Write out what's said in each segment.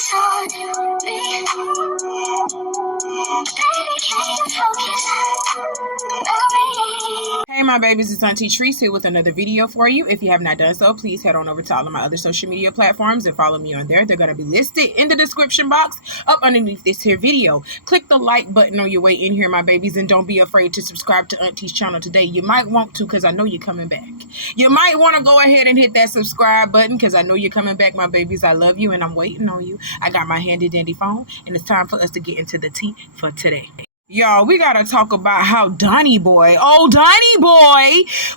Hey my babies, it's Auntie Trice here with another video for you. If you have not done so, please head on over to all of my other social media platforms and follow me on there. They're going to be listed in the description box up underneath this here video. Click the like button on your way in here, my babies, and don't be afraid to subscribe to Auntie's channel today. You might want to because I know you're coming back. You might want to go ahead and hit that subscribe button because I know you're coming back, my babies. I love you and I'm waiting on you. I got my handy dandy phone and it's time for us to get into the tea for today. Y'all, we got to talk about how Donnie Boy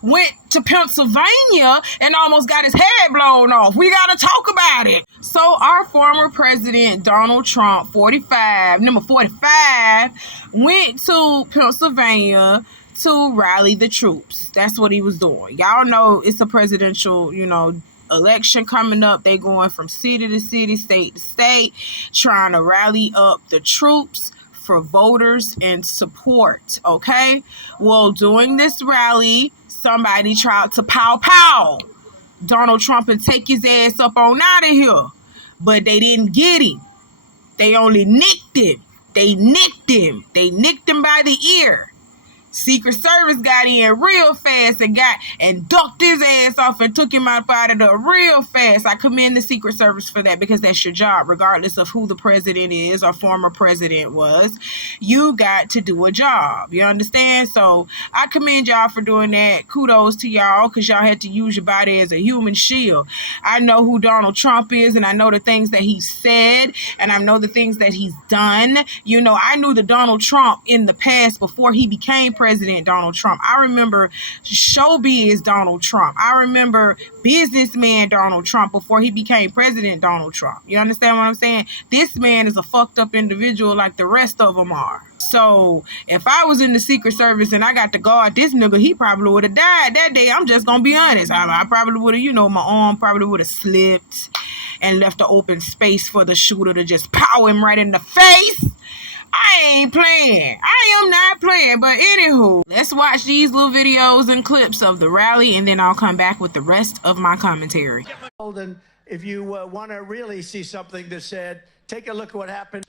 went to Pennsylvania and almost got his head blown off. We got to talk about it. So our former president, Donald Trump, number 45, went to Pennsylvania to rally the troops. That's what he was doing. Y'all know it's a presidential, election coming up. They going from city to city, state to state, trying to rally up the troops for voters and support. Okay, well, during this rally, somebody tried to pow Donald Trump and take his ass up on out of here, but they didn't get him. They only nicked him. They nicked him by the ear. Secret Service got in real fast and ducked his ass off and took him out of there real fast. I commend the Secret Service for that because that's your job, regardless of who the president is or former president was. You got to do a job. You understand? So I commend y'all for doing that. Kudos to y'all because y'all had to use your body as a human shield. I know who Donald Trump is and I know the things that he said and I know the things that he's done. I knew the Donald Trump in the past before he became President Donald Trump. I remember showbiz Donald Trump. I remember businessman Donald Trump before he became President Donald Trump. You understand what I'm saying? This man is a fucked up individual like the rest of them are. So if I was in the Secret Service and I got to guard this nigga, he probably would have died that day. I'm just gonna be honest. I probably would have, my arm probably would have slipped and left an open space for the shooter to just pow him right in the face. I ain't playing. I am not playing. But anywho, let's watch these little videos and clips of the rally, and then I'll come back with the rest of my commentary. And if you want to really see something that's said, take a look at what happened.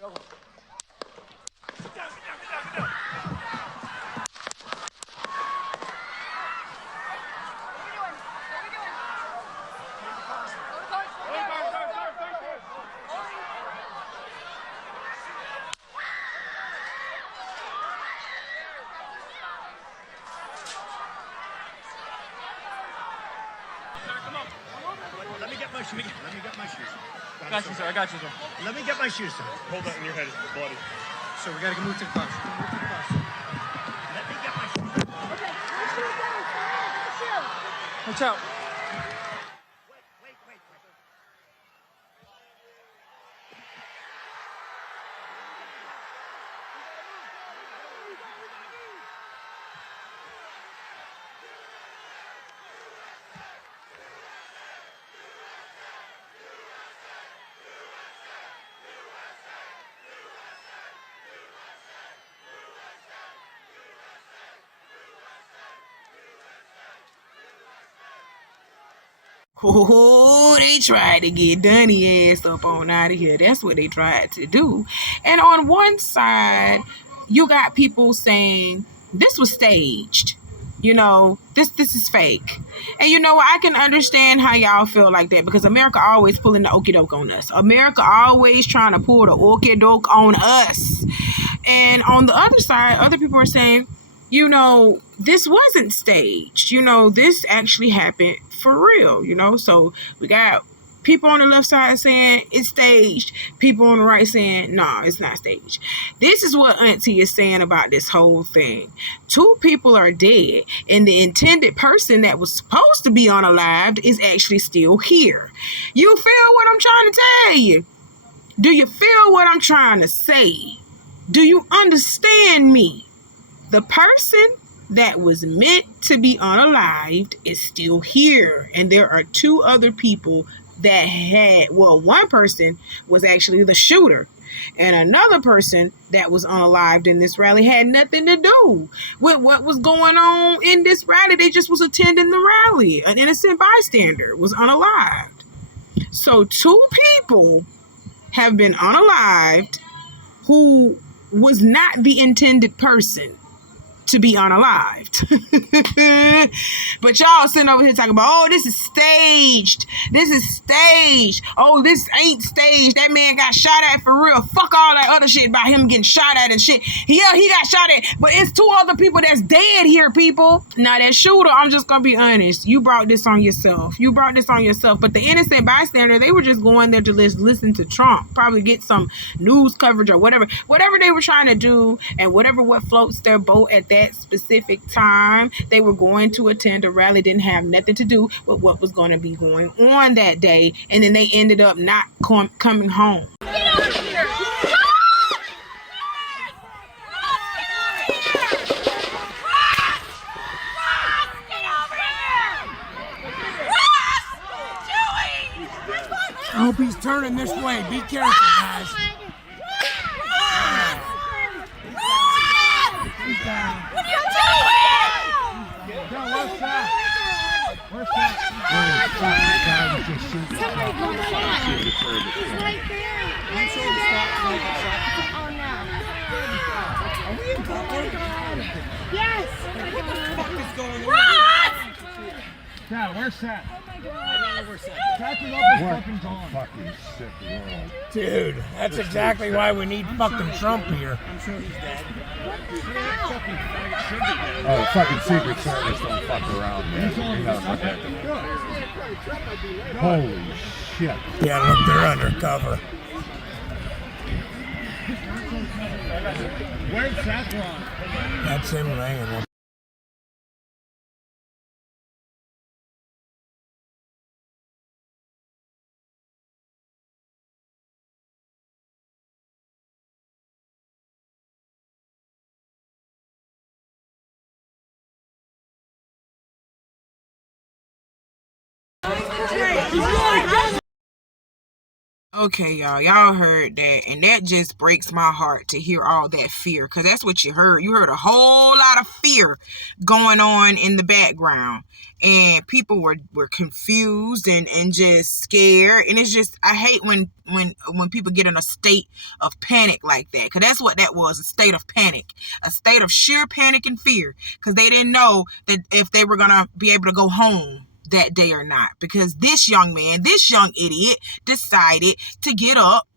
Let me get my shoes. I got you, sir. Let me get my shoes, sir. Hold that in your head. It's bloody. So we gotta move to the bus. Let me get my shoes. Okay, my shoes down. My shoes. Watch out. Wait. Oh, they tried to get Donnie ass up on out of here. That's what they tried to do. And on one side, you got people saying this was staged. This is fake. And I can understand how y'all feel like that because America always pulling the okie doke on us. America always trying to pull the okie doke on us. And on the other side, other people are saying, this wasn't staged. This actually happened for real, So we got people on the left side saying it's staged. People on the right saying, no, it's not staged. This is what Auntie is saying about this whole thing. 2 people are dead, and the intended person that was supposed to be unalived is actually still here. You feel what I'm trying to tell you? Do you feel what I'm trying to say? Do you understand me? The person that was meant to be unalived is still here. And there are 2 other people that one person was actually the shooter. And another person that was unalived in this rally had nothing to do with what was going on in this rally. They just was attending the rally. An innocent bystander was unalived. So 2 people have been unalived who was not the intended person to be unalived. But y'all sitting over here talking about, oh, this is staged. This is staged. Oh, this ain't staged. That man got shot at for real. Fuck all that other shit about him getting shot at and shit. Yeah, he got shot at, but it's 2 other people that's dead here, people. Now, that shooter, I'm just gonna be honest, you brought this on yourself. You brought this on yourself. But the innocent bystander, they were just going there to listen to Trump, probably get some news coverage or whatever they were trying to do, and what floats their boat at that specific time. They were going to attend a rally, didn't have nothing to do with what was going to be going on that day, and then they ended up not coming home. Get over here! I hope he's turning this way. Be careful, guys. What are you doing? Where's that? Where's that? Somebody go shot. He's right there. I'm sure the stop like a shot. Oh no. Are we in Brooklyn? Yes. What the fuck is going on? Run! Dad, where's that? I don't know where Seth. That's an open fucking gone. Fucking sick world. Dude, that's exactly why we need fucking Trump here. I'm sure he's dead. Oh, the fucking Secret Service don't fuck around, man. You gotta look at them. Holy shit. Yeah, look, they're undercover. Where's Saffron? That's him laying. Okay, y'all heard that, and that just breaks my heart to hear all that fear, because that's what you heard. You heard a whole lot of fear going on in the background, and people were confused and just scared. And it's just, I hate when people get in a state of panic like that, because that's what that was, a state of panic, a state of sheer panic and fear, because they didn't know that if they were gonna be able to go home that day or not, because this young idiot decided to get up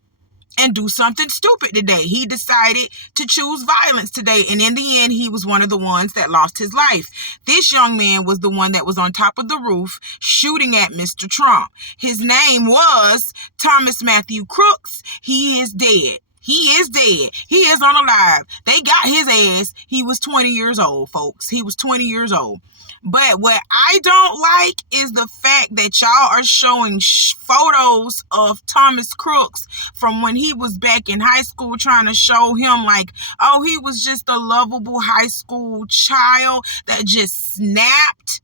and do something stupid today. He decided to choose violence today, and in the end, he was one of the ones that lost his life. This young man was the one that was on top of the roof shooting at Mr. Trump. His name was Thomas Matthew Crooks. He is dead. He is dead. He is unalive. They got his ass. He was 20 years old, folks. He was 20 years old. But what I don't like is the fact that y'all are showing photos of Thomas Crooks from when he was back in high school, trying to show him like, oh, he was just a lovable high school child that just snapped.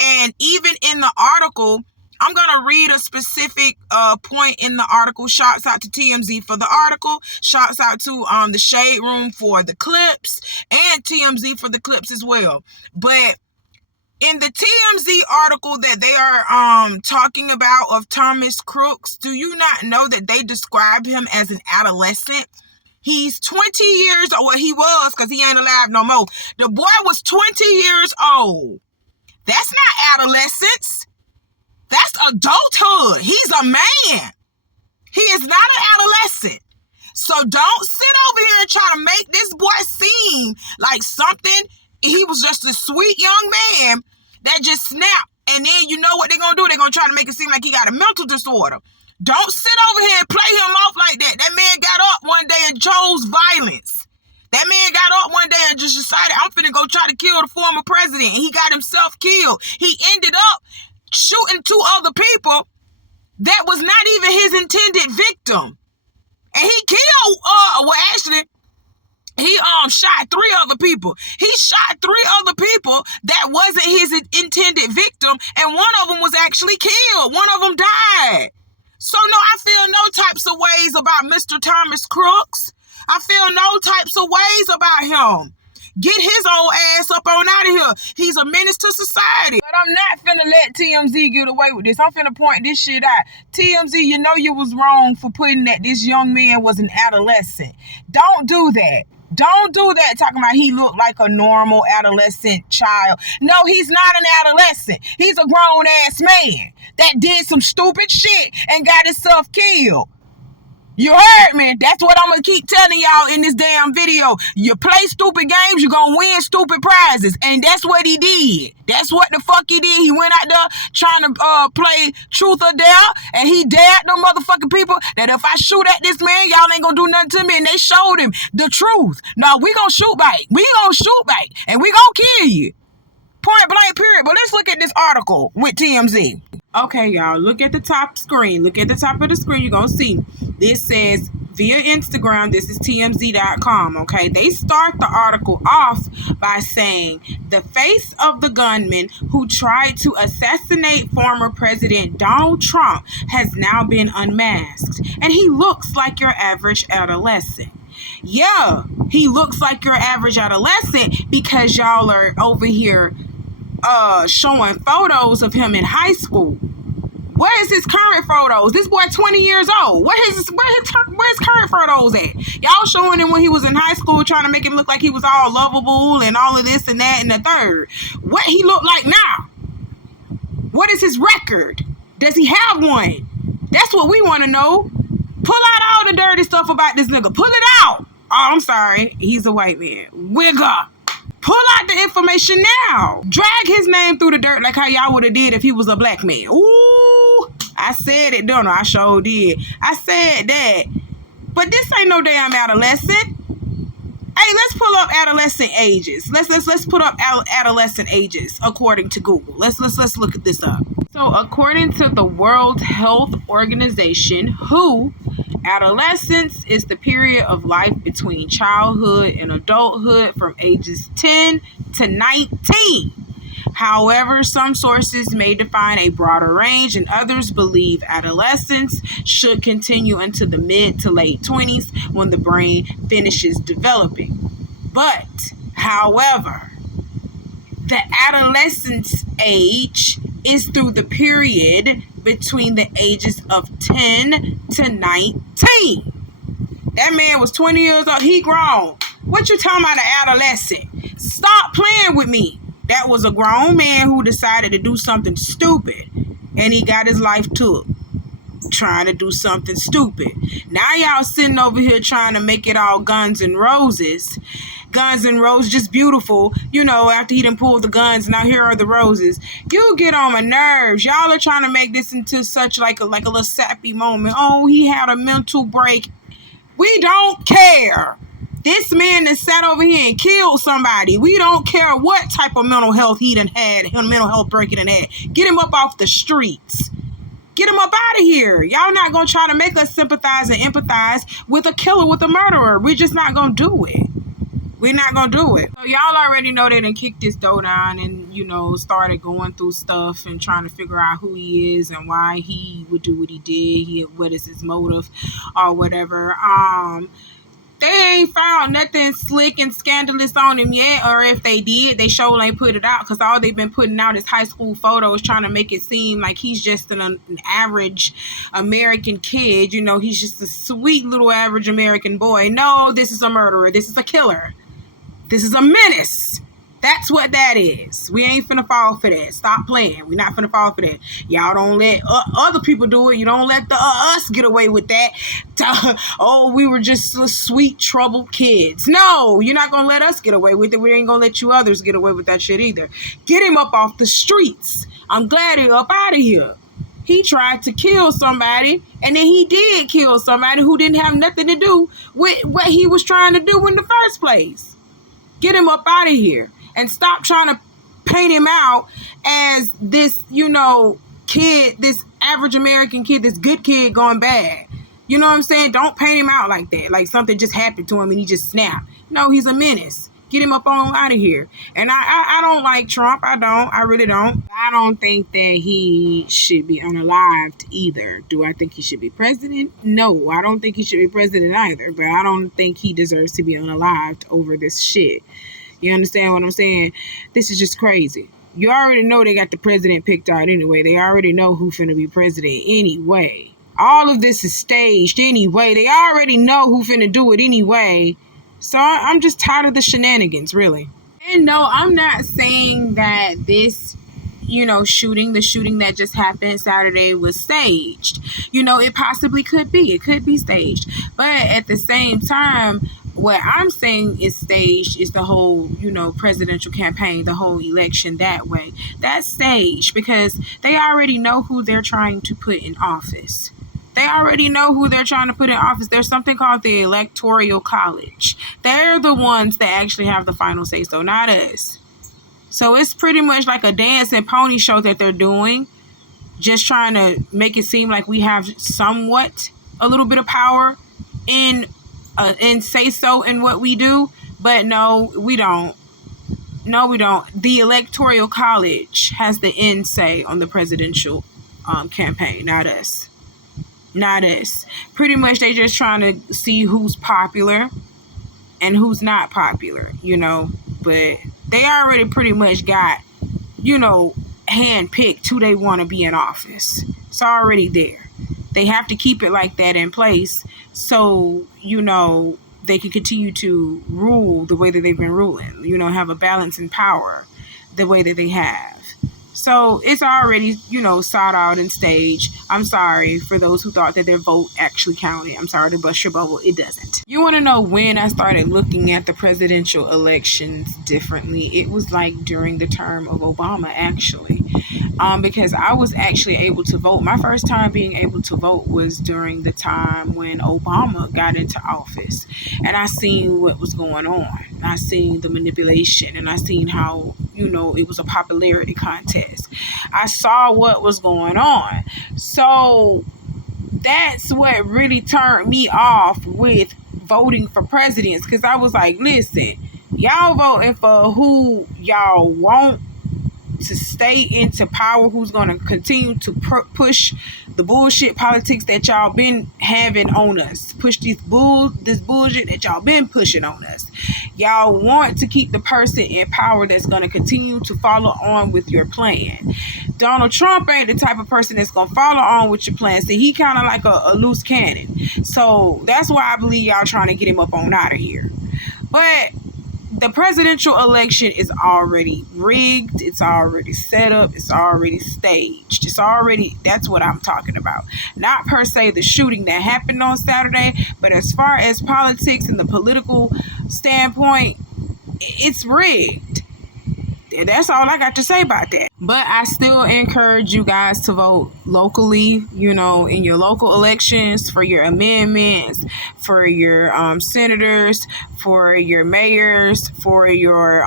And even in the article, I'm going to read a specific point in the article. Shouts out to TMZ for the article. Shouts out to the Shade Room for the clips, and TMZ for the clips as well. But in the TMZ article that they are talking about of Thomas Crooks, do you not know that they describe him as an adolescent? He's 20 years old. Well, he was, because he ain't alive no more. The boy was 20 years old. That's not adolescence. That's adulthood. He's a man. He is not an adolescent. So don't sit over here and try to make this boy seem like something. He was just a sweet young man that just snapped. And then you know what they're going to do? They're going to try to make it seem like he got a mental disorder. Don't sit over here and play him off like that. That man got up one day and chose violence. That man got up one day and just decided, I'm finna go try to kill the former president. And he got himself killed. He ended up shooting 2 other people that was not even his intended victim. And he killed, he shot 3 other people. He shot 3 other people that wasn't his intended victim, and one of them was actually killed. One of them died. So no, I feel no types of ways about Mr. Thomas Crooks. I feel no types of ways about him. Get his old ass up on out of here. He's a menace to society. But I'm not finna let TMZ get away with this. I'm finna point this shit out. TMZ, you know you was wrong for putting that this young man was an adolescent. Don't do that. Don't do that talking about he looked like a normal adolescent child. No, he's not an adolescent. He's a grown-ass man that did some stupid shit and got himself killed. You heard me. That's what I'm going to keep telling y'all in this damn video. You play stupid games, you're going to win stupid prizes. And that's what he did. That's what the fuck he did. He went out there trying to play truth or dare. And he dared them motherfucking people that if I shoot at this man, y'all ain't going to do nothing to me. And they showed him the truth. No, we going to shoot back. We going to shoot back. And we going to kill you. Point blank period. But let's look at this article with TMZ. Okay, y'all, look at the top screen. Look at the top of the screen. You're going to see this says via Instagram. This is TMZ.com. Okay, they start the article off by saying the face of the gunman who tried to assassinate former President Donald Trump has now been unmasked, and he looks like your average adolescent. Yeah, he looks like your average adolescent because y'all are over here showing photos of him in high school. Where is his current photos? This boy 20 years old. Where's his current photos at? Y'all showing him when he was in high school, trying to make him look like he was all lovable and all of this and that and the third. What he look like now? What is his record? Does he have one? That's what we want to know. Pull out all the dirty stuff about this nigga. Pull it out. Oh, I'm sorry. He's a white man. Wigger. Pull out the information now. Drag his name through the dirt like how y'all would have did if he was a black man. Ooh, I said it, don't I? I sure did. I said that. But this ain't no damn adolescent. Hey, let's pull up adolescent ages. Let's put up adolescent ages according to Google. Let's look at this up. So according to the World Health Organization, WHO, adolescence is the period of life between childhood and adulthood from ages 10 to 19. However, some sources may define a broader range and others believe adolescence should continue into the mid to late 20s when the brain finishes developing. But, however, the adolescence age is through the period between the ages of 10 to 19. That man was 20 years old. He grown. What you talking about, an adolescent? Stop playing with me. That was a grown man who decided to do something stupid. And he got his life took. Trying to do something stupid. Now y'all sitting over here trying to make it all guns and roses. Guns and roses, just beautiful. You know, after he done pulled the guns, now here are the roses. You get on my nerves. Y'all are trying to make this into such like a little sappy moment. Oh, he had a mental break. We don't care. This man that sat over here and killed somebody. We don't care what type of mental health he done had. Mental health break he done had. Get him up off the streets. Get him up out of here. Y'all not going to try to make us sympathize and empathize with a killer, with a murderer. We're just not going to do it. We're not going to do it. So y'all already know they done kicked this dough down and, you know, started going through stuff and trying to figure out who he is and why he would do what he did. What is his motive or whatever. They ain't found nothing slick and scandalous on him yet, or if they did, they sure ain't put it out because all they've been putting out is high school photos trying to make it seem like he's just an average American kid. You know, he's just a sweet little average American boy. No, this is a murderer. This is a killer. This is a menace. That's what that is. We ain't finna fall for that. Stop playing. We're not finna fall for that. Y'all don't let other people do it. You don't let us get away with that. Oh, we were just sweet, troubled kids. No, you're not gonna let us get away with it. We ain't gonna let you others get away with that shit either. Get him up off the streets. I'm glad he up out of here. He tried to kill somebody, and then he did kill somebody who didn't have nothing to do with what he was trying to do in the first place. Get him up out of here. And stop trying to paint him out as this, you know, kid, this average American kid, this good kid going bad. You know what I'm saying? Don't paint him out like that. Like something just happened to him and he just snapped. No, he's a menace. Get him up on out of here. And I don't like Trump. I don't. I really don't. I don't think that he should be unalived either. Do I think he should be president? No, I don't think he should be president either. But I don't think he deserves to be unalived over this shit. You understand what I'm saying? This is just crazy. You already know they got the president picked out anyway. They already know who's finna be president anyway. All of this is staged anyway. They already know who finna do it anyway. So I'm just tired of the shenanigans, really. And no, I'm not saying that this, the shooting that just happened Saturday was staged. It possibly could be. It could be staged. But at the same time, what I'm saying is staged is the whole, presidential campaign, the whole election that way. That's staged because they already know who they're trying to put in office. They already know who they're trying to put in office. There's something called the Electoral College. They're the ones that actually have the final say, so not us. So it's pretty much like a dance and pony show that they're doing, just trying to make it seem like we have somewhat a little bit of power in say so in what we do. But no, we don't. No, we don't. The Electoral College has the end say on the presidential campaign, not us. Not us. Pretty much they just trying to see who's popular and who's not popular, but they already pretty much got, hand-picked who they want to be in office. It's already there. They have to keep it like that in place so, they can continue to rule the way that they've been ruling, have a balance in power the way that they have. So it's already, sought out and staged. I'm sorry for those who thought that their vote actually counted. I'm sorry to bust your bubble. It doesn't. You want to know when I started looking at the presidential elections differently? It was like during the term of Obama, actually. Because I was actually able to vote. My first time being able to vote was during the time when Obama got into office. And I seen what was going on. I seen the manipulation. And I seen how, it was a popularity contest. I saw what was going on. So that's what really turned me off with voting for presidents. Because I was like, listen, y'all voting for who y'all want to stay into power, who's going to continue to push the bullshit politics that y'all been having on us, push this bullshit that y'all been pushing on us. Y'all want to keep the person in power that's going to continue to follow on with your plan. Donald Trump ain't the type of person that's going to follow on with your plan. See, he kind of like a loose cannon. So that's why I believe y'all trying to get him up on out of here. But the presidential election is already rigged. It's already set up. It's already staged. That's what I'm talking about. Not per se the shooting that happened on Saturday, but as far as politics and the political standpoint, it's rigged. That's all I got to say about that. But I still encourage you guys to vote locally, in your local elections, for your amendments, for your senators, for your mayors, for your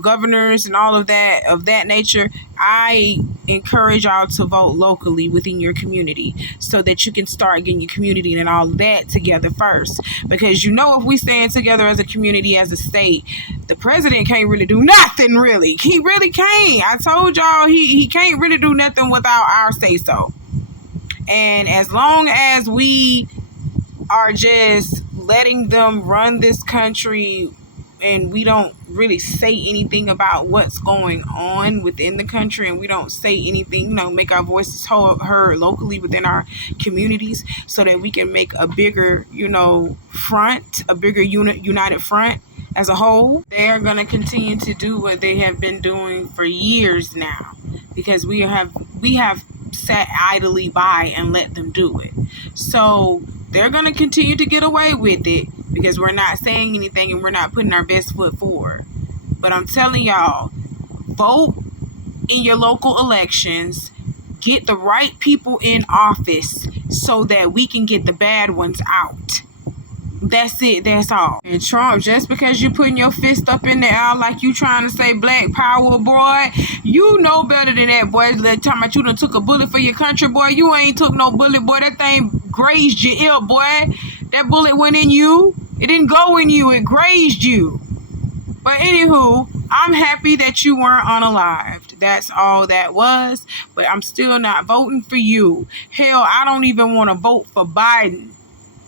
governors and all of that nature. I encourage y'all to vote locally within your community so that you can start getting your community and all of that together first. Because if we stand together as a community, as a state, the president can't really do nothing, really. He really can't. I told y'all he can't really do nothing without our say-so. And as long as we are just letting them run this country and we don't really say anything about what's going on within the country, and we don't say anything, make our voices heard locally within our communities so that we can make a bigger, front, a bigger united front as a whole, they are going to continue to do what they have been doing for years now, because we have sat idly by and let them do it. So they're going to continue to get away with it because we're not saying anything and we're not putting our best foot forward. But I'm telling y'all, vote in your local elections, get the right people in office so that we can get the bad ones out. That's it. That's all. And Trump, just because you putting your fist up in the air like you trying to say black power, boy, you know better than that, boy. Talking about you done took a bullet for your country, boy. You ain't took no bullet, boy. That thing grazed your ear, boy. That bullet went in you. It didn't go in you. It grazed you. But anywho, I'm happy that you weren't unalived. That's all that was. But I'm still not voting for you. Hell, I don't even want to vote for Biden.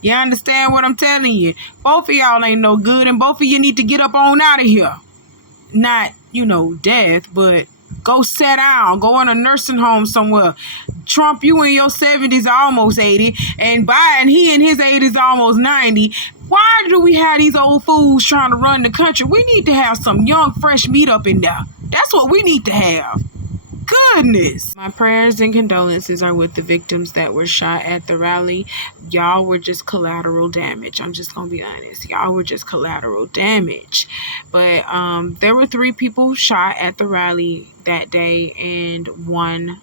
You understand what I'm telling you? Both of y'all ain't no good, and both of you need to get up on out of here. Not, death, but go sit down. Go in a nursing home somewhere. Trump, you in your 70s, almost 80, and Biden, he in his 80s, almost 90. Why do we have these old fools trying to run the country? We need to have some young, fresh meat up in there. That's what we need to have. Goodness. My prayers and condolences are with the victims that were shot at the rally. Y'all were just collateral damage. I'm just gonna be honest. Y'all were just collateral damage. But there were 3 people shot at the rally that day, and 1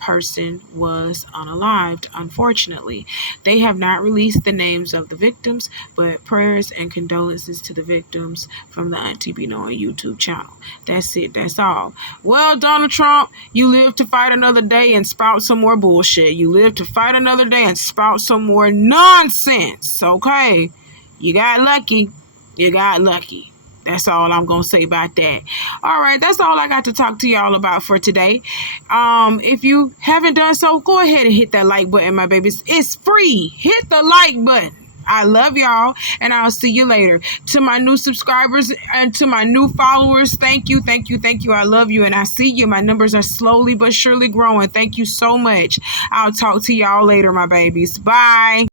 person was unalived, unfortunately. They have not released the names of the victims, but prayers and condolences to the victims from the Auntie Be Knowing YouTube channel. That's it. That's all. Well, Donald Trump, you live to fight another day and spout some more bullshit. You live to fight another day and spout some more nonsense. Okay? You got lucky. You got lucky. That's all I'm going to say about that. All right, that's all I got to talk to y'all about for today. If you haven't done so, go ahead and hit that like button, my babies. It's free. Hit the like button. I love y'all, and I'll see you later. To my new subscribers and to my new followers, thank you, thank you, thank you. I love you, and I see you. My numbers are slowly but surely growing. Thank you so much. I'll talk to y'all later, my babies. Bye.